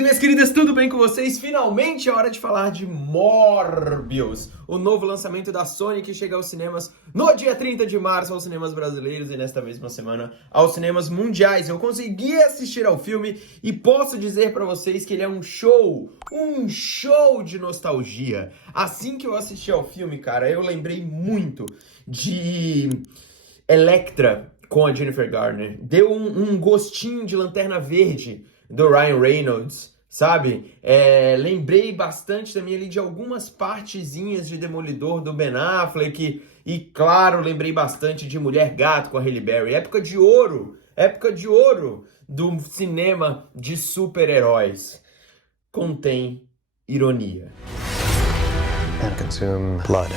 e minhas queridas, tudo bem com vocês? Finalmente é hora de falar de Morbius, o novo lançamento da Sony que chega aos cinemas no dia 30 de março aos cinemas brasileiros e nesta mesma semana aos cinemas mundiais. Eu consegui assistir ao filme e posso dizer pra vocês que ele é um show de nostalgia. Assim que eu assisti ao filme, cara, eu lembrei muito de Elektra com a Jennifer Garner. Deu um gostinho de Lanterna Verde do Ryan Reynolds, sabe? Lembrei bastante também ali de algumas partezinhas de Demolidor do Ben Affleck e, claro, lembrei bastante de Mulher Gato com a Halle Berry. Época de ouro do cinema de super-heróis. Contém ironia. And consume blood.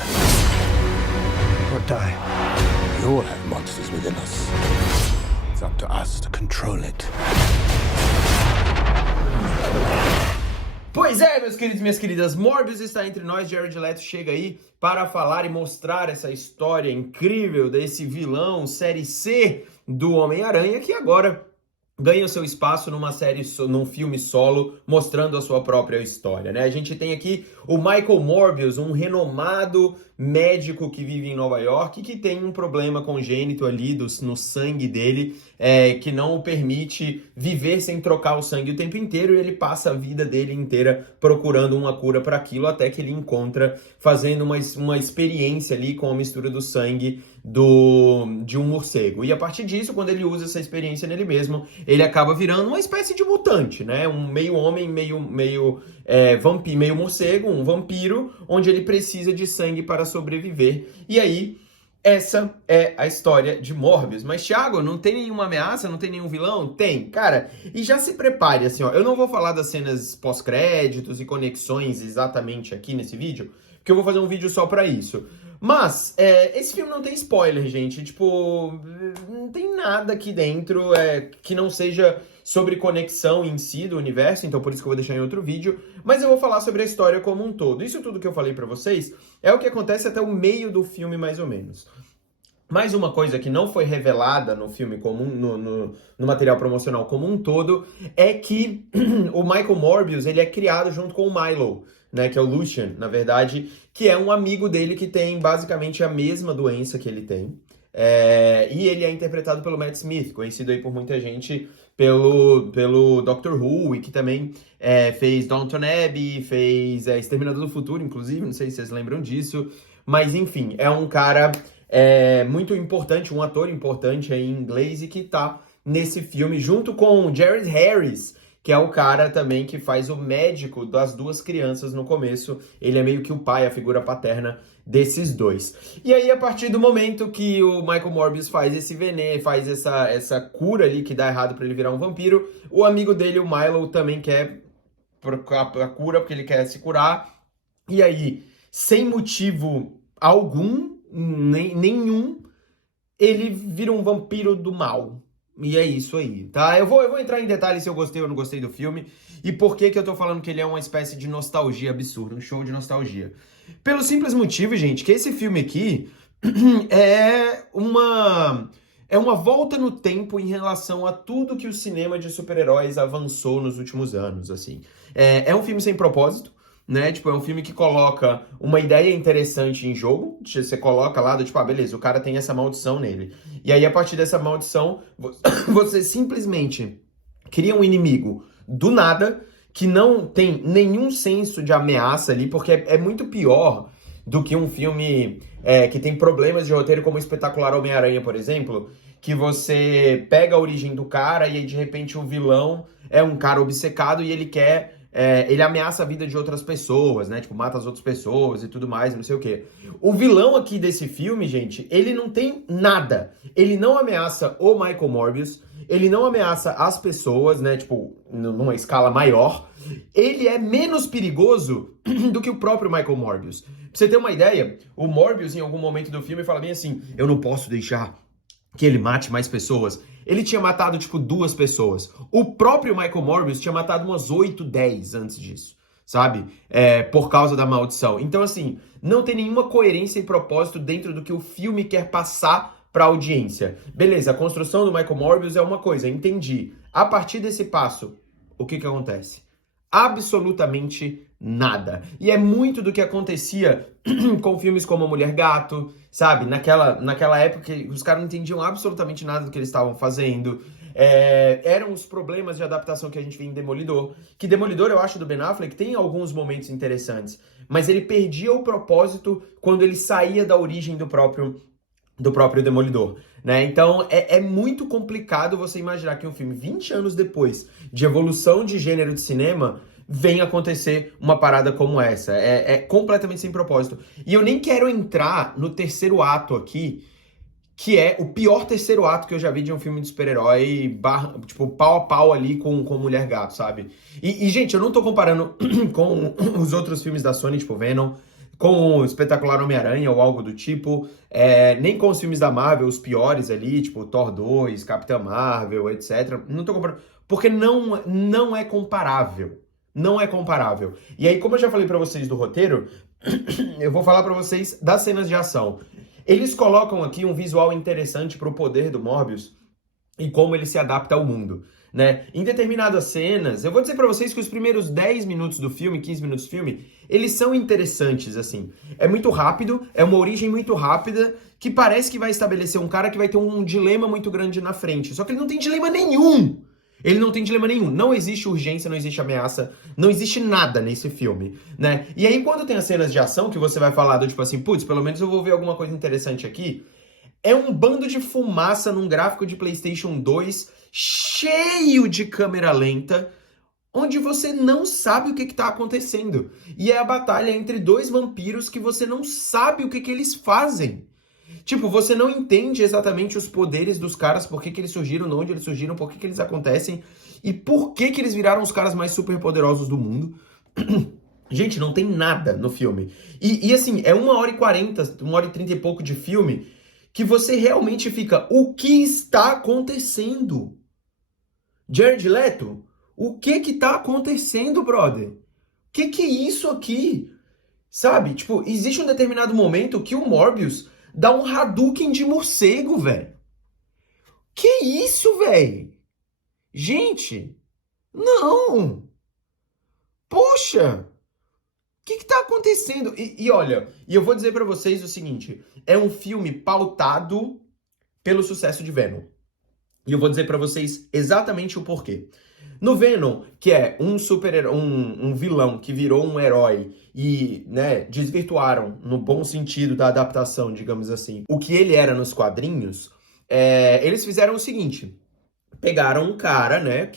Or die. We all have monsters within us. It's up to us to control it. Pois é, meus queridos e minhas queridas, Morbius está entre nós. Jared Leto chega aí para falar e mostrar essa história incrível desse vilão série C do Homem-Aranha, que agora ganha o seu espaço num filme solo, mostrando a sua própria história, né? A gente tem aqui o Michael Morbius, um renomado médico que vive em Nova York e que tem um problema congênito ali no sangue dele, que não o permite viver sem trocar o sangue o tempo inteiro, e ele passa a vida dele inteira procurando uma cura para aquilo, até que ele encontra fazendo uma experiência ali com a mistura do sangue de um morcego. E a partir disso, quando ele usa essa experiência nele mesmo, ele acaba virando uma espécie de mutante, né? Um meio homem, meio morcego, um vampiro, onde ele precisa de sangue para sobreviver. E aí, essa é a história de Morbius. Mas, Thiago, não tem nenhuma ameaça? Não tem nenhum vilão? Tem, cara. E já se prepare, assim, ó. Eu não vou falar das cenas pós-créditos e conexões exatamente aqui nesse vídeo, porque eu vou fazer um vídeo só pra isso. Mas, esse filme não tem spoiler, gente. Tipo, não tem nada aqui dentro que não seja sobre conexão em si do universo, então por isso que eu vou deixar em outro vídeo. Mas eu vou falar sobre a história como um todo. Isso tudo que eu falei pra vocês é o que acontece até o meio do filme, mais ou menos. Mais uma coisa que não foi revelada no filme no material promocional como um todo é que o Michael Morbius, ele é criado junto com o Milo, né, que é o Lucian, na verdade, que é um amigo dele que tem basicamente a mesma doença que ele tem. E ele é interpretado pelo Matt Smith, conhecido aí por muita gente pelo Doctor Who, e que também fez Downton Abbey, fez Exterminador do Futuro, inclusive, não sei se vocês lembram disso, mas enfim, é um cara muito importante, um ator importante aí em inglês, e que tá nesse filme junto com o Jared Harris, que é o cara também que faz o médico das duas crianças no começo. Ele é meio que o pai, a figura paterna desses dois. E aí, a partir do momento que o Michael Morbius faz esse veneno, faz essa cura ali que dá errado pra ele virar um vampiro, o amigo dele, o Milo, também quer a cura, porque ele quer se curar. E aí, sem motivo algum, nenhum, ele vira um vampiro do mal. E é isso aí, tá? Eu vou entrar em detalhes se eu gostei ou não gostei do filme e por que eu tô falando que ele é uma espécie de nostalgia absurda, um show de nostalgia. Pelo simples motivo, gente, que esse filme aqui é uma volta no tempo em relação a tudo que o cinema de super-heróis avançou nos últimos anos, assim. É um filme sem propósito, né? Tipo, é um filme que coloca uma ideia interessante em jogo. Você coloca lá, beleza, o cara tem essa maldição nele. E aí, a partir dessa maldição, você simplesmente cria um inimigo do nada, que não tem nenhum senso de ameaça ali, porque é muito pior do que um filme que tem problemas de roteiro, como o Espetacular Homem-Aranha, por exemplo, que você pega a origem do cara e aí, de repente, o vilão é um cara obcecado e ele quer... ele ameaça a vida de outras pessoas, né? Tipo, mata as outras pessoas e tudo mais, não sei o quê. O vilão aqui desse filme, gente, ele não tem nada. Ele não ameaça o Michael Morbius, ele não ameaça as pessoas, né? Tipo, numa escala maior. Ele é menos perigoso do que o próprio Michael Morbius. Pra você ter uma ideia, o Morbius, em algum momento do filme, fala bem assim: eu não posso deixar que ele mate mais pessoas. Ele tinha matado, tipo, 2 pessoas. O próprio Michael Morbius tinha matado umas 8, 10 antes disso, sabe? Por causa da maldição. Então, assim, não tem nenhuma coerência e propósito dentro do que o filme quer passar pra audiência. Beleza, a construção do Michael Morbius é uma coisa, entendi. A partir desse passo, o que acontece? absolutamente nada. E é muito do que acontecia com filmes como A Mulher Gato, sabe? Naquela época os caras não entendiam absolutamente nada do que eles estavam fazendo. Eram os problemas de adaptação que a gente vê em Demolidor. Que Demolidor, eu acho, do Ben Affleck, tem alguns momentos interessantes, mas ele perdia o propósito quando ele saía da origem do próprio Demolidor, né? Então é muito complicado você imaginar que um filme 20 anos depois de evolução de gênero de cinema vem acontecer uma parada como essa. É completamente sem propósito. E eu nem quero entrar no terceiro ato aqui, que é o pior terceiro ato que eu já vi de um filme de super-herói, tipo, pau a pau ali com Mulher Gato, sabe? E, gente, eu não tô comparando com os outros filmes da Sony, tipo Venom, com o Espetacular Homem-Aranha ou algo do tipo, nem com os filmes da Marvel, os piores ali, tipo Thor 2, Capitã Marvel, etc. Não tô comparando, porque não é comparável. Não é comparável. E aí, como eu já falei pra vocês do roteiro, eu vou falar pra vocês das cenas de ação. Eles colocam aqui um visual interessante pro poder do Morbius e como ele se adapta ao mundo, né? Em determinadas cenas, eu vou dizer pra vocês que os primeiros 10 minutos do filme, 15 minutos do filme, eles são interessantes, assim. É muito rápido, é uma origem muito rápida, que parece que vai estabelecer um cara que vai ter um dilema muito grande na frente. Só que ele não tem dilema nenhum! Ele não tem dilema nenhum. Não existe urgência, não existe ameaça, não existe nada nesse filme, né? E aí, quando tem as cenas de ação, que você vai falar do tipo assim, putz, pelo menos eu vou ver alguma coisa interessante aqui, é um bando de fumaça num gráfico de PlayStation 2, cheio de câmera lenta, onde você não sabe o que está acontecendo. E é a batalha entre dois vampiros que você não sabe o que eles fazem. Tipo, você não entende exatamente os poderes dos caras, por que eles surgiram, de onde eles surgiram, por que eles acontecem e por que eles viraram os caras mais superpoderosos do mundo. Gente, não tem nada no filme. E assim, é 1h40, 1h30 e pouco de filme que você realmente fica, o que está acontecendo? Jared Leto, o que tá acontecendo, brother? Que é isso aqui? Sabe? Tipo, existe um determinado momento que o Morbius dá um Hadouken de morcego, velho. Que isso, velho? Gente, não. Poxa, o que tá acontecendo? E olha, e eu vou dizer pra vocês o seguinte, é um filme pautado pelo sucesso de Venom. E eu vou dizer pra vocês exatamente o porquê. No Venom, que é um vilão que virou um herói e, né, desvirtuaram, no bom sentido da adaptação, digamos assim, o que ele era nos quadrinhos, eles fizeram o seguinte, pegaram um cara, né,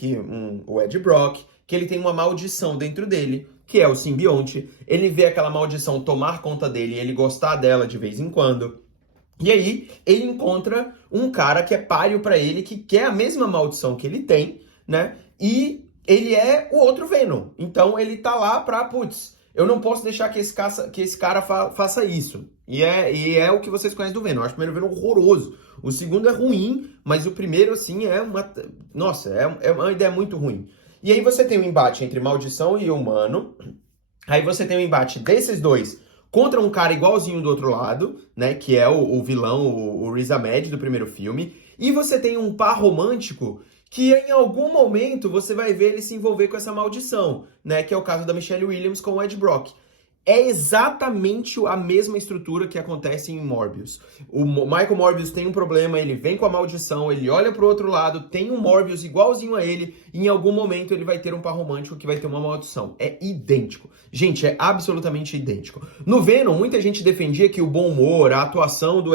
o Ed Brock, que ele tem uma maldição dentro dele, que é o simbionte, ele vê aquela maldição tomar conta dele e ele gostar dela de vez em quando. E aí, ele encontra um cara que é páreo pra ele, que quer a mesma maldição que ele tem, né? E ele é o outro Venom. Então, ele tá lá pra, putz, eu não posso deixar que esse cara faça isso. E é o que vocês conhecem do Venom. Eu acho o primeiro Venom horroroso. O segundo é ruim, mas o primeiro, assim, é uma... Nossa, é uma ideia muito ruim. E aí você tem um embate entre maldição e humano. Aí você tem um embate desses dois contra um cara igualzinho do outro lado, né, que é o vilão, o Riz Ahmed do primeiro filme, e você tem um par romântico que em algum momento você vai ver ele se envolver com essa maldição, né, que é o caso da Michelle Williams com o Ed Brock. É exatamente a mesma estrutura que acontece em Morbius. O Michael Morbius tem um problema, ele vem com a maldição, ele olha pro outro lado, tem um Morbius igualzinho a ele, e em algum momento ele vai ter um par romântico que vai ter uma maldição. É idêntico. Gente, é absolutamente idêntico. No Venom, muita gente defendia que o bom humor, a atuação do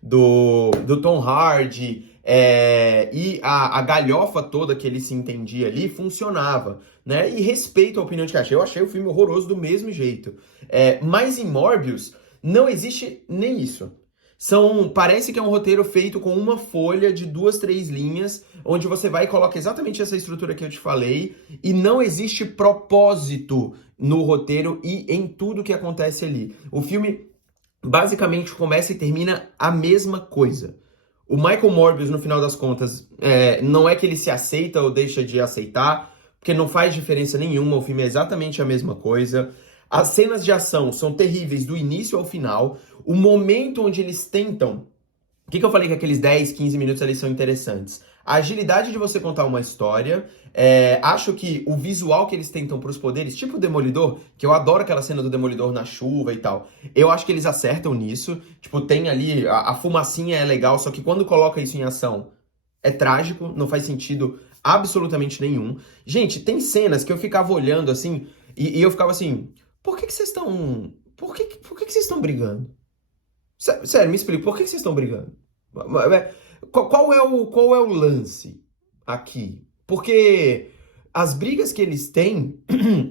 do Tom Hardy, e a galhofa toda que ele se entendia ali funcionava, né? E respeito a opinião de quem achei. Eu achei o filme horroroso do mesmo jeito. Mas em Morbius não existe nem isso. Parece que é um roteiro feito com uma folha de 2, 3 linhas, onde você vai e coloca exatamente essa estrutura que eu te falei, e não existe propósito no roteiro e em tudo que acontece ali. O filme basicamente começa e termina a mesma coisa. O Michael Morbius, no final das contas, não é que ele se aceita ou deixa de aceitar, porque não faz diferença nenhuma, o filme é exatamente a mesma coisa. As cenas de ação são terríveis do início ao final. O momento onde eles tentam... O que eu falei que aqueles 10, 15 minutos ali são interessantes? A agilidade de você contar uma história. Acho que o visual que eles tentam pros poderes, tipo o Demolidor, que eu adoro aquela cena do Demolidor na chuva e tal. Eu acho que eles acertam nisso. Tipo, tem ali, a fumacinha é legal, só que quando coloca isso em ação, é trágico, não faz sentido absolutamente nenhum. Gente, tem cenas que eu ficava olhando assim, e eu ficava assim, por que vocês estão... Por que vocês estão brigando? Sério, me explica, por que vocês estão brigando? Qual é o lance aqui? Porque as brigas que eles têm,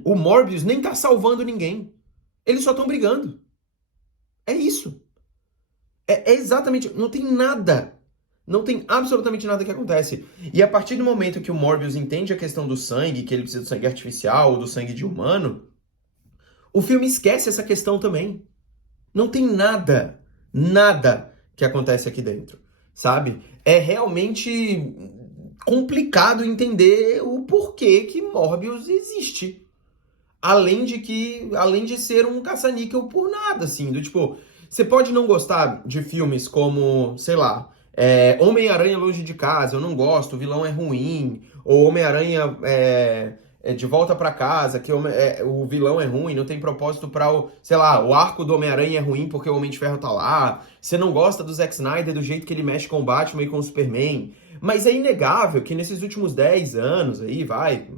o Morbius nem tá salvando ninguém. Eles só estão brigando. É isso. É exatamente... Não tem nada. Não tem absolutamente nada que acontece. E a partir do momento que o Morbius entende a questão do sangue, que ele precisa do sangue artificial ou do sangue de humano, o filme esquece essa questão também. Não tem nada que acontece aqui dentro, sabe? É realmente complicado entender o porquê que Morbius existe. Além de ser um caça-níquel por nada, assim, do tipo... Você pode não gostar de filmes como, sei lá, Homem-Aranha Longe de Casa, eu não gosto, o vilão é ruim, ou Homem-Aranha de Volta pra Casa, que o vilão é ruim, não tem propósito pra sei lá, o arco do Homem-Aranha é ruim porque o Homem de Ferro tá lá, você não gosta do Zack Snyder do jeito que ele mexe com o Batman e com o Superman, mas é inegável que nesses últimos 10 anos aí,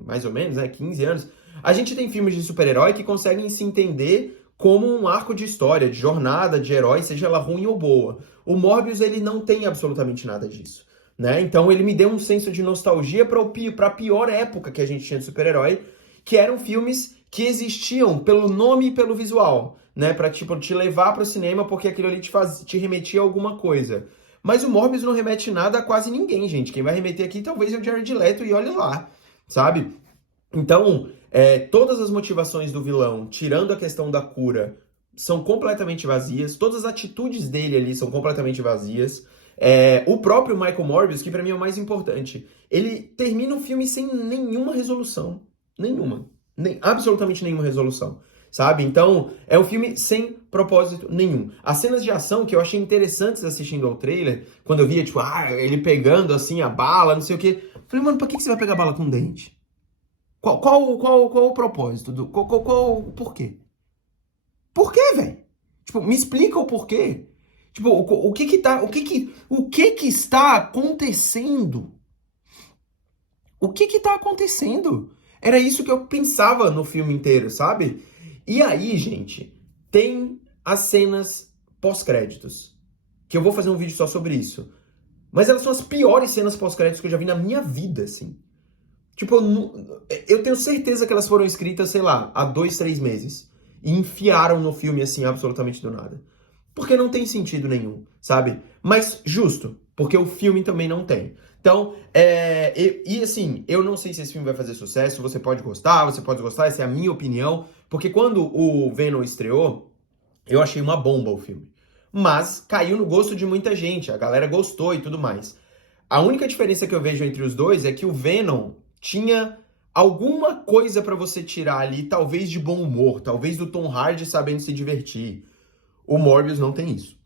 mais ou menos, 15 anos, a gente tem filmes de super-herói que conseguem se entender como um arco de história, de jornada, de herói, seja ela ruim ou boa. O Morbius, ele não tem absolutamente nada disso, né? Então ele me deu um senso de nostalgia para a pior época que a gente tinha de super-herói, que eram filmes que existiam pelo nome e pelo visual, né? Pra, tipo, te levar pro cinema porque aquilo ali te remetia a alguma coisa. Mas o Morbius não remete nada a quase ninguém, gente. Quem vai remeter aqui talvez é o Jared Leto e olha lá, sabe? Então, todas as motivações do vilão, tirando a questão da cura, são completamente vazias. Todas as atitudes dele ali são completamente vazias. O próprio Michael Morbius, que pra mim é o mais importante, ele termina o filme sem nenhuma resolução. Nenhuma. Absolutamente nenhuma resolução. Sabe? Então, é um filme sem propósito nenhum. As cenas de ação que eu achei interessantes assistindo ao trailer, quando eu via, tipo, ele pegando assim a bala, não sei o quê. Falei, mano, pra que você vai pegar bala com dente? Qual o propósito? Por quê? Por quê, velho? Tipo, me explica o porquê. Tipo, o que que está acontecendo? O que está acontecendo? Era isso que eu pensava no filme inteiro, sabe? E aí, gente, tem as cenas pós-créditos. Que eu vou fazer um vídeo só sobre isso. Mas elas são as piores cenas pós-créditos que eu já vi na minha vida, assim. Tipo, eu tenho certeza que elas foram escritas, sei lá, há 2, 3 meses. E enfiaram no filme, assim, absolutamente do nada. Porque não tem sentido nenhum, sabe? Mas justo, porque o filme também não tem. Então, assim, eu não sei se esse filme vai fazer sucesso, você pode gostar, essa é a minha opinião. Porque quando o Venom estreou, eu achei uma bomba o filme. Mas caiu no gosto de muita gente, a galera gostou e tudo mais. A única diferença que eu vejo entre os dois é que o Venom tinha alguma coisa pra você tirar ali, talvez de bom humor, talvez do Tom Hardy sabendo se divertir. O Morbius não tem isso.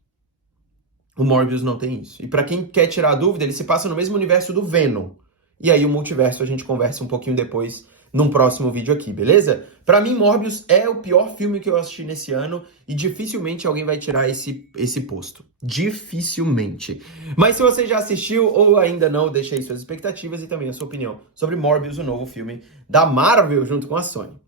O Morbius não tem isso. E pra quem quer tirar a dúvida, ele se passa no mesmo universo do Venom. E aí o multiverso a gente conversa um pouquinho depois num próximo vídeo aqui, beleza? Pra mim, Morbius é o pior filme que eu assisti nesse ano e dificilmente alguém vai tirar esse posto. Dificilmente. Mas se você já assistiu ou ainda não, deixa aí suas expectativas e também a sua opinião sobre Morbius, o novo filme da Marvel junto com a Sony.